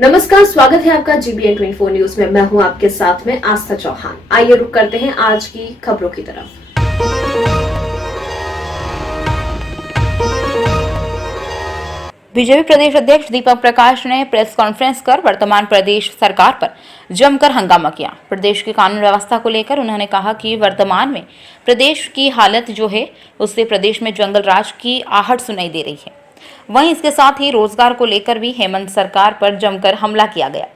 नमस्कार, स्वागत है आपका GBN 24 न्यूज में। मैं हूं आपके साथ में आस्था चौहान। आइए रुक करते हैं आज की खबरों की तरफ। बीजेपी प्रदेश अध्यक्ष दीपक प्रकाश ने प्रेस कॉन्फ्रेंस कर वर्तमान प्रदेश सरकार पर जमकर हंगामा किया। प्रदेश की कानून व्यवस्था को लेकर उन्होंने कहा कि वर्तमान में प्रदेश की हालत जो है उससे प्रदेश में जंगल राज की आहट सुनाई दे रही है। वहीं इसके साथ ही रोजगार को लेकर भी हेमंत सरकार पर जमकर हमला किया गया।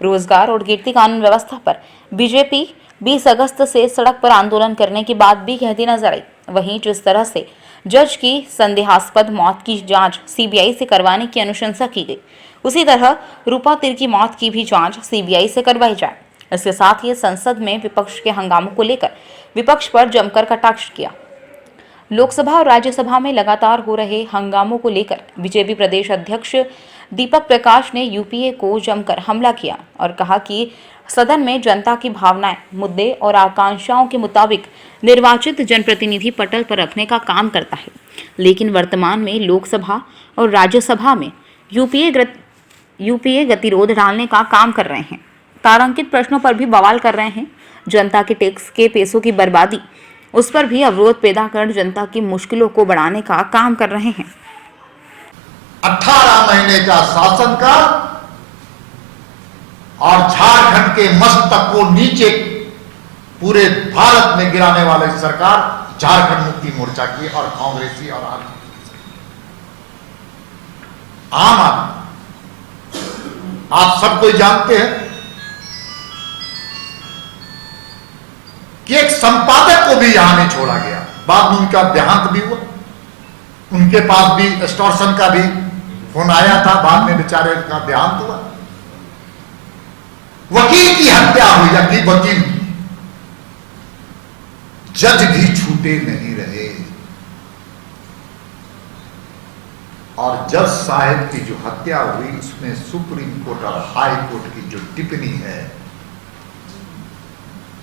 रोजगार और गिरती कानून व्यवस्था पर बीजेपी 20 अगस्त से सड़क पर आंदोलन करने की बात भी कहती नजर आई। वहीं जिस तरह से जज की संदेहास्पद मौत की जांच सीबीआई से करवाने की अनुशंसा की गई, उसी तरह रूपा तिर की मौत की भी जांच सीबीआई से करवाई जाए। इसके साथ ही संसद में विपक्ष के हंगामों को लेकर विपक्ष पर जमकर कटाक्ष किया। लोकसभा और राज्यसभा में लगातार हो रहे हंगामों को लेकर बीजेपी प्रदेश अध्यक्ष दीपक प्रकाश ने यूपीए को जमकर हमला किया और कहा कि सदन में जनता की भावनाएं, मुद्दे और आकांक्षाओं के मुताबिक निर्वाचित जनप्रतिनिधि पटल पर रखने का काम करता है, लेकिन वर्तमान में लोकसभा और राज्यसभा में यूपीए गतिरोध डालने का काम कर रहे हैं। तारांकित प्रश्नों पर भी बवाल कर रहे हैं। जनता के टैक्स के पैसों की बर्बादी, उस पर भी अवरोध पैदा कर जनता की मुश्किलों को बढ़ाने का काम कर रहे हैं। 18 महीने का शासन का और झारखंड के मस्तक को नीचे पूरे भारत में गिराने वाली सरकार झारखंड मुक्ति मोर्चा की और कांग्रेसी और आम आदमी। आप सब कोई जानते हैं कि एक संपादक को भी यहां नहीं छोड़ा गया। बाद में उनका देहांत भी हुआ, उनके पास भी एक्सटॉर्शन का भी फोन आया था, बाद में बेचारे का देहांत हुआ। वकील की हत्या हुई, वकील की, जज भी छूटे नहीं रहे। और जज साहब की जो हत्या हुई उसमें सुप्रीम कोर्ट और हाई कोर्ट की जो टिप्पणी है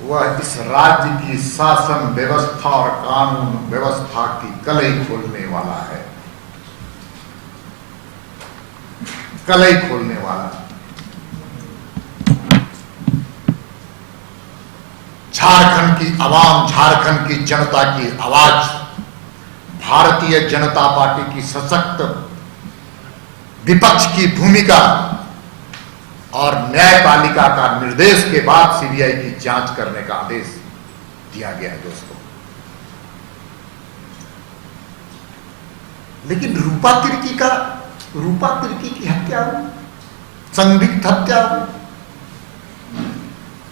वह इस राज्य की शासन व्यवस्था और कानून व्यवस्था की कलई खोलने वाला है, कलई खोलने वाला। झारखंड की आवाम, झारखंड की जनता की आवाज, भारतीय जनता पार्टी की सशक्त विपक्ष की भूमिका और न्यायपालिका का निर्देश के बाद सीबीआई की जांच करने का आदेश दिया गया है दोस्तों। लेकिन रूपा तिर्की की हत्या हुई, संदिग्ध हत्या हुई,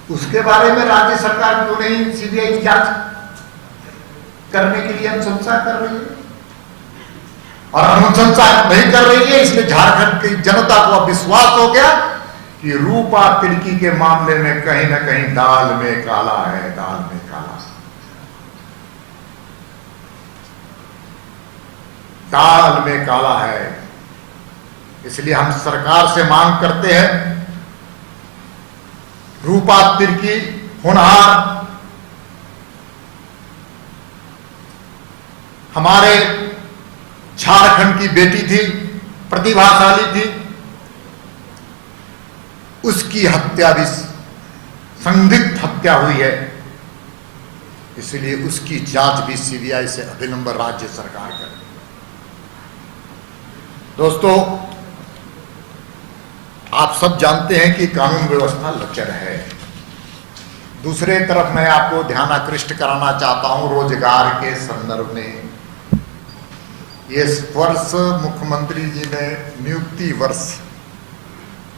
उसके बारे में राज्य सरकार क्यों नहीं सीबीआई की जांच करने के लिए अनुशंसा कर रही है? और अनुशंसा नहीं कर रही है इसलिए झारखंड की जनता को अब विश्वास हो गया कि रूपा तिर्की के मामले में कहीं ना कहीं दाल में काला है, दाल में काला, दाल में काला है। इसलिए हम सरकार से मांग करते हैं, रूपा तिर्की होनहार हमारे झारखंड की बेटी थी, प्रतिभाशाली थी, उसकी हत्या भी संदिग्ध हत्या हुई है, इसलिए उसकी जांच भी सीबीआई से अभिनंदन राज्य सरकार करे। दोस्तों, आप सब जानते हैं कि कानून व्यवस्था लचर है। दूसरे तरफ मैं आपको ध्यान आकृष्ट कराना चाहता हूं रोजगार के संदर्भ में। ये वर्ष मुख्यमंत्री जी ने नियुक्ति वर्ष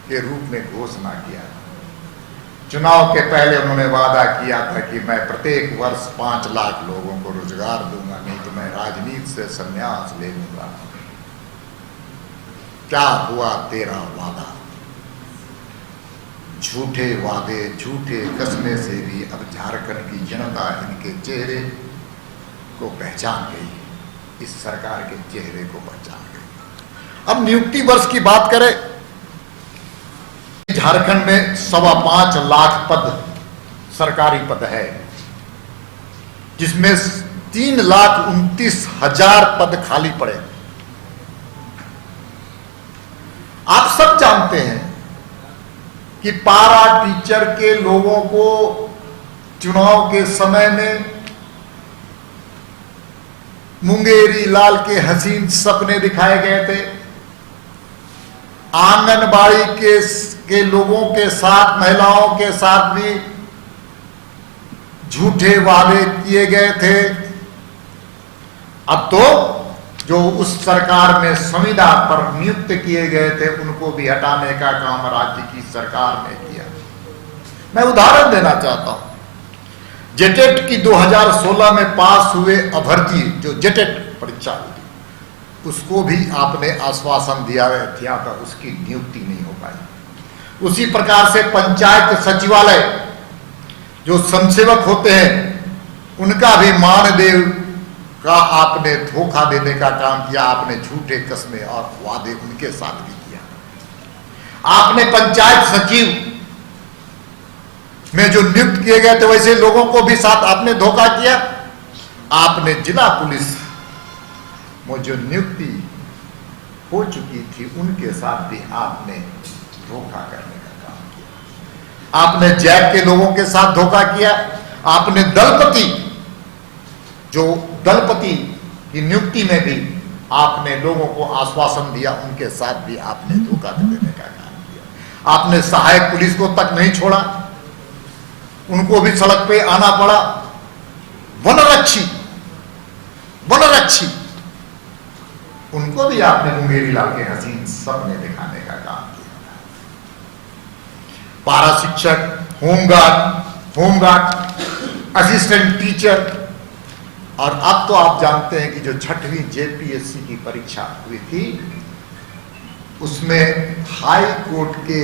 के रूप में घोषणा किया। चुनाव के पहले उन्होंने वादा किया था कि मैं प्रत्येक वर्ष 5 लाख लोगों को रोजगार दूंगा, नहीं तो मैं राजनीति से संन्यास ले लूंगा। क्या हुआ तेरा वादा? झूठे वादे, झूठे कसमे से भी अब झारखंड की जनता इनके चेहरे को पहचान गई, इस सरकार के चेहरे को पहचान गई। अब नियुक्ति वर्ष की बात करें, झारखंड में 5.25 लाख पद सरकारी पद है, जिसमें 3,29,000 पद खाली पड़े। आप सब जानते हैं कि पारा टीचर के लोगों को चुनाव के समय में मुंगेरी लाल के हसीन सपने दिखाए गए थे। आंगनबाड़ी के लोगों के साथ, महिलाओं के साथ भी झूठे वादे किए गए थे। अब तो जो उस सरकार में संविदा पर नियुक्त किए गए थे उनको भी हटाने का काम राज्य की सरकार ने किया। मैं उदाहरण देना चाहता हूं, जेटेट की 2016 में पास हुए अभ्यर्थी जो जेटेट परीक्षा हुई, उसको भी आपने आश्वासन दिया था पर उसकी नियुक्ति नहीं हो पाई। उसी प्रकार से पंचायत सचिवालय जो संसेवक होते हैं उनका भी मानदेय का आपने धोखा देने का काम किया। आपने झूठे कस्में और वादे उनके साथ भी किया। आपने पंचायत सचिव में जो नियुक्त किए गए थे वैसे लोगों को भी साथ आपने धोखा किया। आपने जिला पुलिस में जो नियुक्ति हो चुकी थी उनके साथ भी आपने धोखा करने का काम किया। आपने जैक के लोगों के साथ धोखा किया। आपने दलपति की नियुक्ति में भी आपने लोगों को आश्वासन दिया, उनके साथ भी आपने धोखा देने का काम किया। आपने सहायक पुलिस को तक नहीं छोड़ा, उनको भी सड़क पे आना पड़ा। वनरक्षी उनको भी आपने मुंगेरी लाल के हसीन सपने दिखाने का काम किया। पारा शिक्षक, होमगार्ड, असिस्टेंट टीचर, और अब तो आप जानते हैं कि जो 6वीं जेपीएससी की परीक्षा हुई थी उसमें हाई कोर्ट के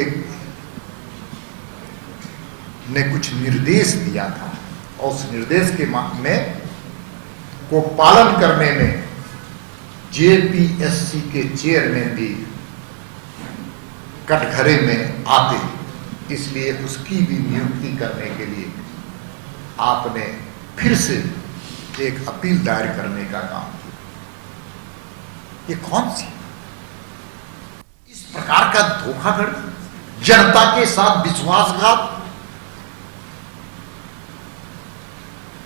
ने कुछ निर्देश दिया था और उस निर्देश के में को पालन करने में जेपीएससी के चेयरमैन भी कटघरे में आते, इसलिए उसकी भी नियुक्ति करने के लिए आपने फिर से एक अपील दायर करने का काम किया। ये कौन सी इस प्रकार का धोखाधड़ी, जनता के साथ विश्वासघात,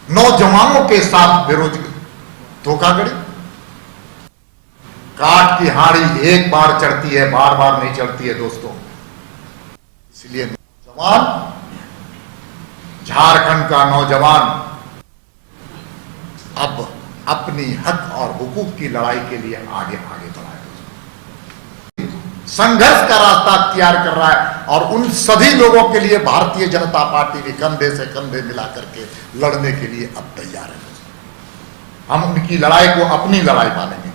नौजवानों के साथ बेरोजगार धोखाधड़ी। काठ की हाड़ी एक बार चढ़ती है, बार बार नहीं चढ़ती है दोस्तों। इसलिए नौजवान, झारखंड का नौजवान अब अपनी हक और हुकूक की लड़ाई के लिए आगे बढ़ा है, संघर्ष का रास्ता अख्तियार कर रहा है। और उन सभी लोगों के लिए भारतीय जनता पार्टी भी कंधे से कंधे मिला करके लड़ने के लिए अब तैयार है। हम उनकी लड़ाई को अपनी लड़ाई मानेंगे।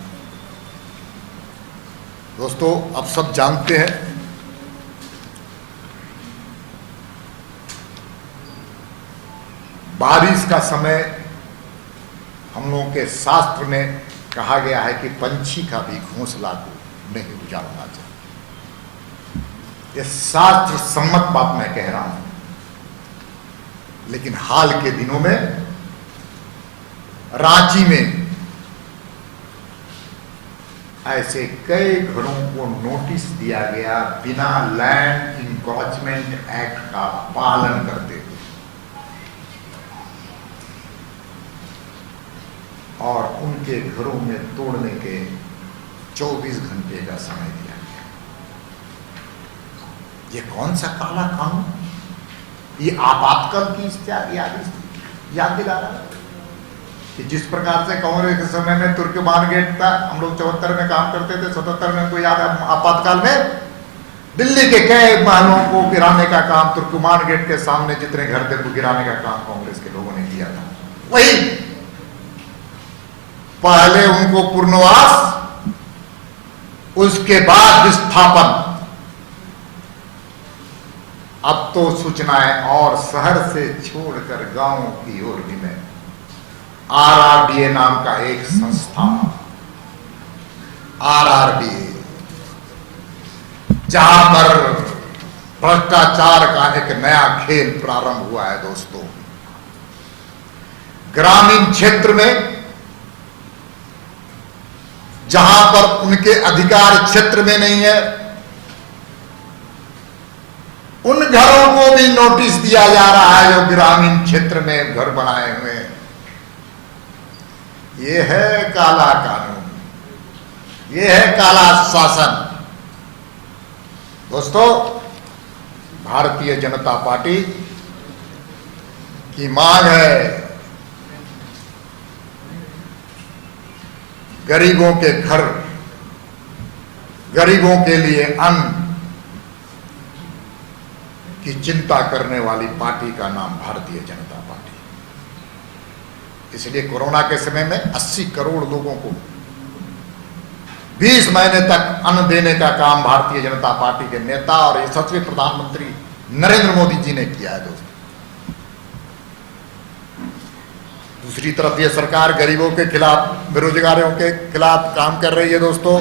दोस्तों, अब सब जानते हैं बारिश का समय हम लोगों के शास्त्र में कहा गया है कि पंछी का भी घोंसला को नहीं उजाड़ना चाहिए। यह शास्त्र सम्मत बात मैं कह रहा हूं, लेकिन हाल के दिनों में रांची में ऐसे कई घरों को नोटिस दिया गया बिना लैंड इंक्रोचमेंट एक्ट का पालन करते हुए, और उनके घरों में तोड़ने के 24 घंटे का समय दिया गया। ये कौन सा काला कानून? ये आपातकाल की याद दिला रहा है कि जिस प्रकार से कांग्रेस के समय में तुर्कमान गेट था, हम लोग 74 में काम करते थे, 77 में कोई याद है, आपातकाल में दिल्ली के कई महलों को गिराने का काम, तुर्कमान गेट के सामने जितने घर थे उनको गिराने का काम कांग्रेस के लोगों ने किया था। वही पहले उनको पुनर्वास, उसके बाद विस्थापन। अब तो सूचनाएं और शहर से छोड़कर गांवों की ओर भी में आरआरडीए नाम का एक संस्था, आरआरडीए, जहां पर भ्रष्टाचार का एक नया खेल प्रारंभ हुआ है। दोस्तों, ग्रामीण क्षेत्र में जहां पर उनके अधिकार क्षेत्र में नहीं है, उन घरों को भी नोटिस दिया जा रहा है जो ग्रामीण क्षेत्र में घर बनाए हुए हैं। ये है काला कानून, ये है काला शासन। दोस्तों, भारतीय जनता पार्टी की मांग है गरीबों के घर, गरीबों के लिए अन्न की चिंता करने वाली पार्टी का नाम भारतीय जनता पार्टी। इसलिए कोरोना के समय में 80 करोड़ लोगों को 20 महीने तक अन्न देने का काम भारतीय जनता पार्टी के नेता और यशस्वी प्रधानमंत्री नरेंद्र मोदी जी ने किया है। दोस्तों, दूसरी तरफ ये सरकार गरीबों के खिलाफ, बेरोजगारों के खिलाफ काम कर रही है। दोस्तों,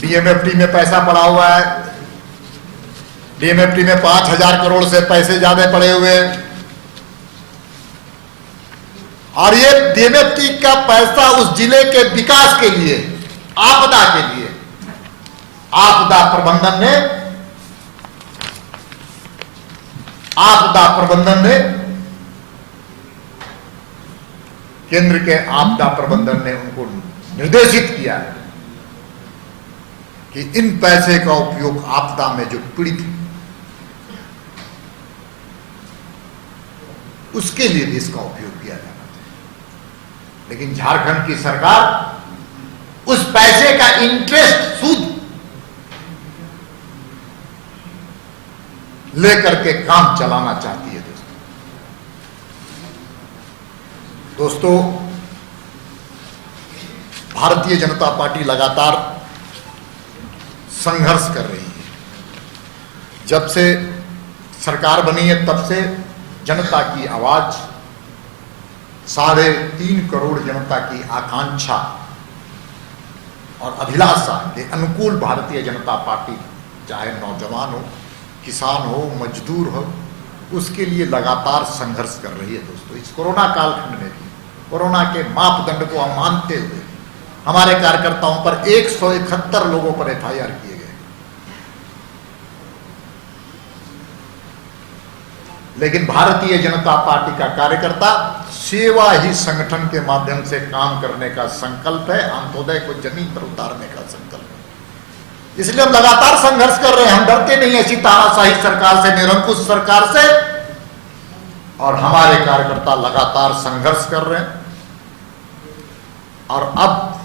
डीएमएफटी में पैसा पड़ा हुआ है, डीएमएफटी में 5,000 करोड़ से पैसे ज्यादा पड़े हुए हैं और ये डीएमएफटी का पैसा उस जिले के विकास के लिए, आपदा के लिए, आपदा प्रबंधन ने केंद्र के आपदा प्रबंधन ने उनको निर्देशित किया है कि इन पैसे का उपयोग आपदा में जो पीड़ित उसके लिए भी इसका उपयोग किया जाना चाहिए। लेकिन झारखंड की सरकार उस पैसे का इंटरेस्ट, सूद लेकर के काम चलाना चाहती है। दोस्तों, भारतीय जनता पार्टी लगातार संघर्ष कर रही है। जब से सरकार बनी है तब से जनता की आवाज, 3.5 करोड़ जनता की आकांक्षा और अभिलाषा के अनुकूल भारतीय जनता पार्टी, चाहे नौजवान हो, किसान हो, मजदूर हो, उसके लिए लगातार संघर्ष कर रही है। दोस्तों, इस कोरोना कालखंड में भी कोरोना के मापदंड को हम मानते हुए हमारे कार्यकर्ताओं पर 171 लोगों पर एफआईआर किए गए। लेकिन भारतीय जनता पार्टी का कार्यकर्ता सेवा ही संगठन के माध्यम से काम करने का संकल्प है, अंत्योदय को जमीन पर उतारने का संकल्प है। इसलिए हम लगातार संघर्ष कर रहे हैं। हम डरते नहीं ऐसी तानाशाही सरकार से, निरंकुश सरकार से, और हमारे कार्यकर्ता लगातार संघर्ष कर रहे हैं। और अब